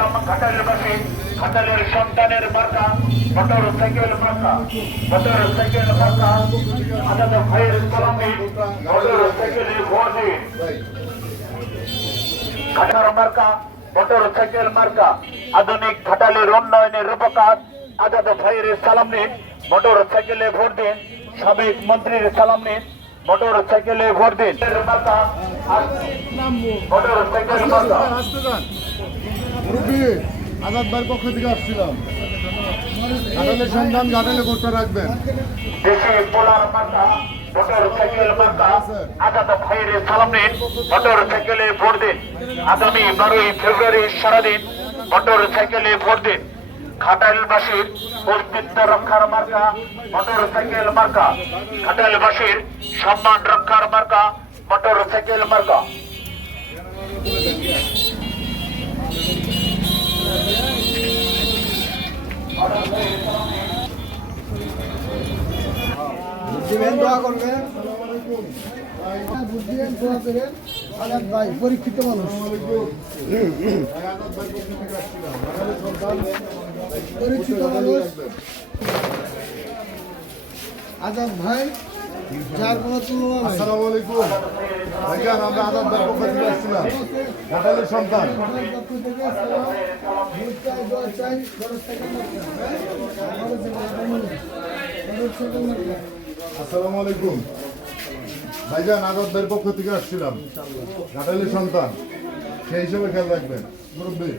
আসলাম ঘাটালবাসী ঘাটালের সন্তানের মার্কা মোটর সাইকেল মার্কা আজাদ ভাইয়ের কলমে মোটর সাইকেলে ভোট দিন ঘাটার মার্কা মোটর সাইকেল মার্কা আধুনিক ঘাটালের উন্নয়নের রূপকার আজাদ ভাইয়ের সালাম নিন মোটর সাইকেলে ভোট দিন সাবেক মন্ত্রীর সালাম নিন মোটর সাইকেলে ভোট দিন মোটর সাইকেল মার্কা আজাদ ভাইয়ের পক্ষ থেকে আসছিলাম ঘাটালের সন্ধান ঘাটালে করতে রাখবেন দেশে পোলার মার্কা মোটর সাইকেল মার্কা আজাদ ভাইয়ের সালাম নিন মোটর সাইকেলে ভোট দিন আগামী 12ই ফেব্রুয়ারি সারাদিন মোটর সাইকেলে ভোট দিন ঘাটালবাসীর অস্তিত্ব রক্ষার মার্কা মোটর সাইকেল মার্কা ঘাটালবাসীর সম্মান রক্ষার মার্কা মোটর সাইকেল মার্কা পরীক্ষিত মানুষ পরীক্ষিত মানুষ আজাদ ভাই যার কোনো তুলনা নাই। আসসালামু আলাইকুম ভাইজান, আমরা আজাদ ভাইয়ের পক্ষ থেকে আসছিলাম ঘাটালের সন্তান। আসসালামু আলাইকুম ভাইজান, আজাদ ভাইয়ের পক্ষ থেকে আসছিলাম ঘাটালের সন্তান, সেই হিসেবে খেয়াল রাখবেন মুরব্বী।